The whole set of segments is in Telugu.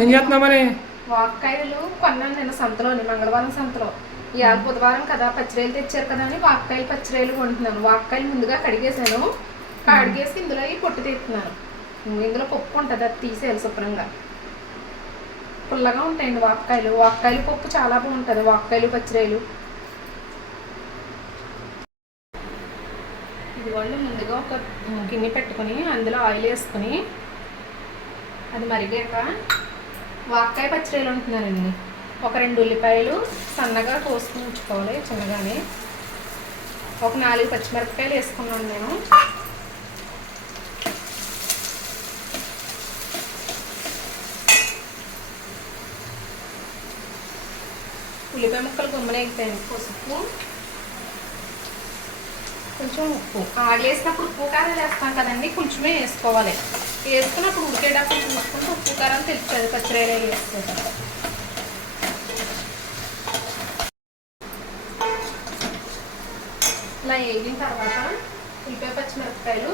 ఏం చేస్తున్నామని వాక్కాయలు కొన్నాను నేను సంతలోని మంగళవారం సంతలో. ఇవాళ బుధవారం కదా పచ్చిరేలు తెచ్చారు కదా అని వాక్కాయలు పచ్చిరేలు కొంటున్నాను. వాక్కాయలు ముందుగా కడిగేసాను కడిగేసి ఇందులో ఈ పొట్టు తీస్తున్నాను. ఇందులో పప్పు ఉంటుంది అది తీసేయాలి శుభ్రంగా. పుల్లగా ఉంటాయండి వాక్కాయలు. వాక్కాయలు పప్పు చాలా బాగుంటుంది వాక్కాయలు పచ్చిరేలు. ఇదిగోండి ముందుగా ఒక గిన్నె పెట్టుకొని అందులో ఆయిల్ వేసుకొని అది మరిగాక వాక్కాయ పచ్చిరేలు ఉంటున్నానండి ఒక రెండు ఉల్లిపాయలు సన్నగా కోసుకుని ఉంచుకోవాలి చిన్నగానే. ఒక నాలుగు పచ్చిమిరపకాయలు వేసుకున్నాను నేను. ఉల్లిపాయ ముక్కలు గుమ్మనే అయిపోయాయి పసుపు కొంచెం ఉప్పు ఆగేసినప్పుడు ఉప్పు కారం వేస్తాం కదండి కొంచెమే వేసుకోవాలి. వేసుకున్నప్పుడు ఉడికేటప్పుడు చూసుకుంటే ఉప్పు కారం తెలుస్తుంది పచ్చిరేలు వేస్తే ఇలా వేగిన తర్వాత ఉల్లిపాయ పచ్చిమిరపకాయలు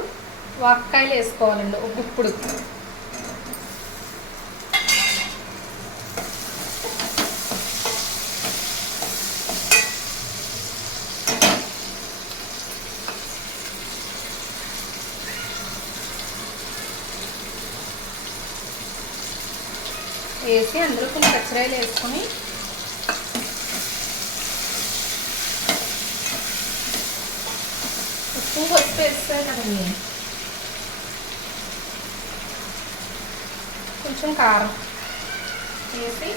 వాక్కాయలు వేసుకోవాలండి ఒక గుప్పుడు వేసి అందులో కొన్ని పచ్చిరాయలు వేసుకొని ఉప్పు పసుపు వేస్తాయి కదండి. కొంచెం కారం వేసి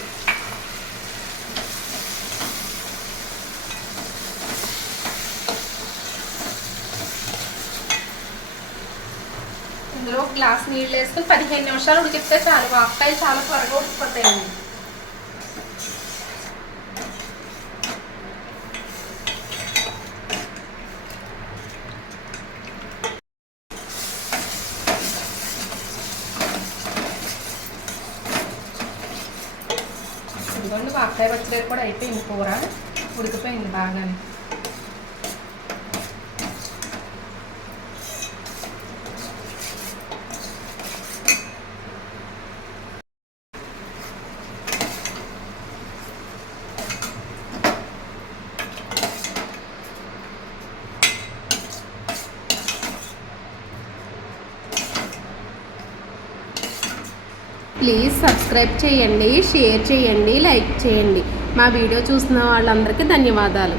అందులో ఒక గ్లాస్ నీళ్ళు వేసుకుని పదిహేను నిమిషాలు ఉడికిస్తే చాలు. వాక్కాయలు చాలా త్వరగా ఉడికిపోతాయండి ఇదిగోండి వాక్కాయ పచ్చడి కూడా అయిపోయింది కూర. ఉడికిపోయింది బాగానే. ప్లీజ్ సబ్స్క్రైబ్ చేయండి షేర్ చేయండి లైక్ చేయండి. మా వీడియో చూసిన వాళ్ళందరికీ ధన్యవాదాలు.